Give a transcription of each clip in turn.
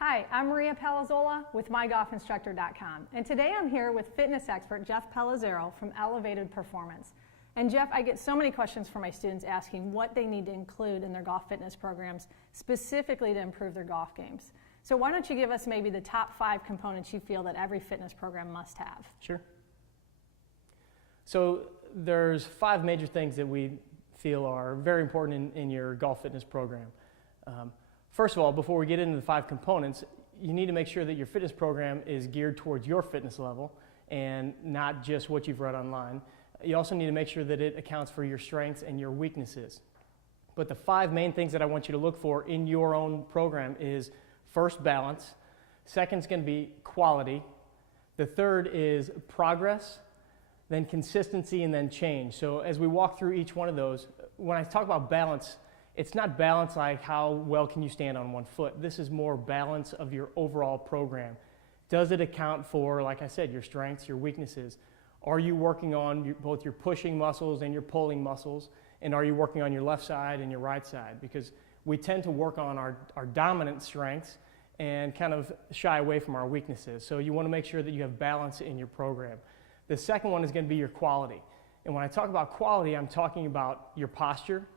Hi, I'm Maria Palazzola with MyGolfInstructor.com, and today I'm here with fitness expert Jeff Pellizzaro from Elevated Performance. And Jeff, I get so many questions from my students asking what they need to include in their golf fitness programs specifically to improve their golf games. So why don't you give us maybe the top 5 components you feel that every fitness program must have? Sure. So there's 5 major things that we feel are very important in your golf fitness program. First of all, before we get into the 5 components, you need to make sure that your fitness program is geared towards your fitness level and not just what you've read online. You also need to make sure that it accounts for your strengths and your weaknesses. But the 5 main things that I want you to look for in your own program is first, balance. Second is going to be quality. The third is progress, then consistency, and then change. So as we walk through each one of those, when I talk about balance, it's not balance like how well can you stand on one foot. This is more balance of your overall program. Does it account for, like I said, your strengths, your weaknesses? Are you working on both your pushing muscles and your pulling muscles? And are you working on your left side and your right side? Because we tend to work on our dominant strengths and kind of shy away from our weaknesses. So you want to make sure that you have balance in your program. The second one is going to be your quality. And when I talk about quality, I'm talking about your posture,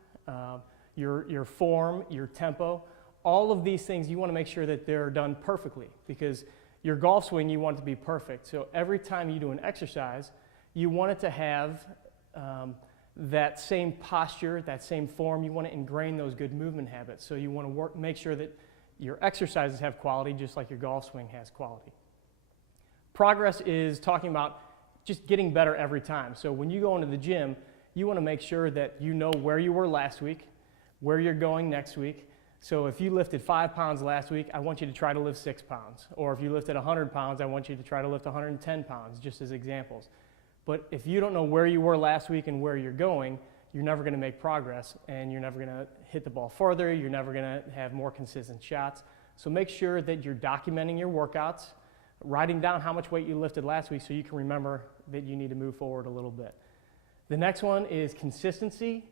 your form, your tempo. All of these things, you want to make sure that they're done perfectly, because your golf swing, you want it to be perfect. So every time you do an exercise, you want it to have that same posture, that same form. You want to ingrain those good movement habits. So you want to make sure that your exercises have quality, just like your golf swing has quality. Progress is talking about just getting better every time. So when you go into the gym, you want to make sure that you know where you were last week, where you're going next week. So if you lifted 5 pounds last week, I want you to try to lift 6 pounds. Or if you lifted 100 pounds, I want you to try to lift 110 pounds, just as examples. But if you don't know where you were last week and where you're going, you're never going to make progress, and you're never going to hit the ball further. You're never going to have more consistent shots. So make sure that you're documenting your workouts, writing down how much weight you lifted last week so you can remember that you need to move forward a little bit. The next one is consistency,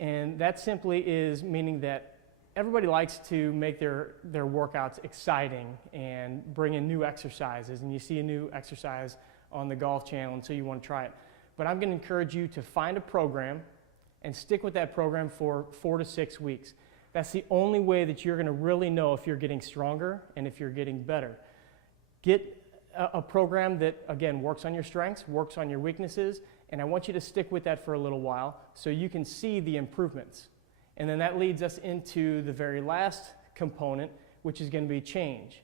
and that simply is meaning that everybody likes to make their workouts exciting and bring in new exercises, and you see a new exercise on the Golf Channel and so you want to try it. But I'm going to encourage you to find a program and stick with that program for 4 to 6 weeks. That's the only way that you're going to really know if you're getting stronger and if you're getting better. Get a program that, again, works on your strengths, works on your weaknesses, and I want you to stick with that for a little while so you can see the improvements. And then that leads us into the very last component, which is going to be change.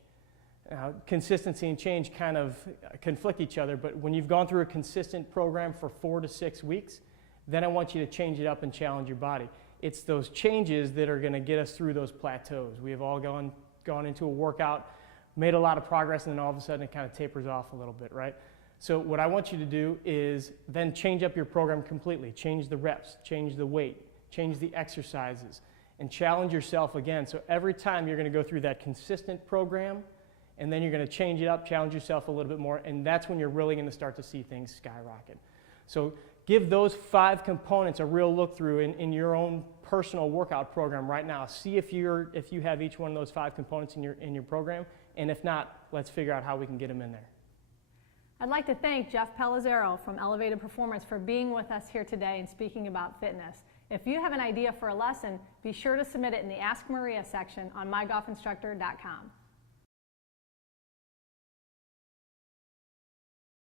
Consistency and change kind of conflict each other, but when you've gone through a consistent program for 4 to 6 weeks, then I want you to change it up and challenge your body. It's those changes that are going to get us through those plateaus. We have all gone into a workout, made a lot of progress, and then all of a sudden it kind of tapers off a little bit, right? So what I want you to do is then change up your program completely. Change the reps, change the weight, change the exercises, and challenge yourself again. So every time you're going to go through that consistent program, and then you're going to change it up, challenge yourself a little bit more, and that's when you're really going to start to see things skyrocket. So give those 5 components a real look through in your own personal workout program right now. See if you have each one of those 5 components in your program, and if not, let's figure out how we can get them in there. I'd like to thank Jeff Pellizzaro from Elevated Performance for being with us here today and speaking about fitness. If you have an idea for a lesson, be sure to submit it in the Ask Maria section on MyGolfInstructor.com.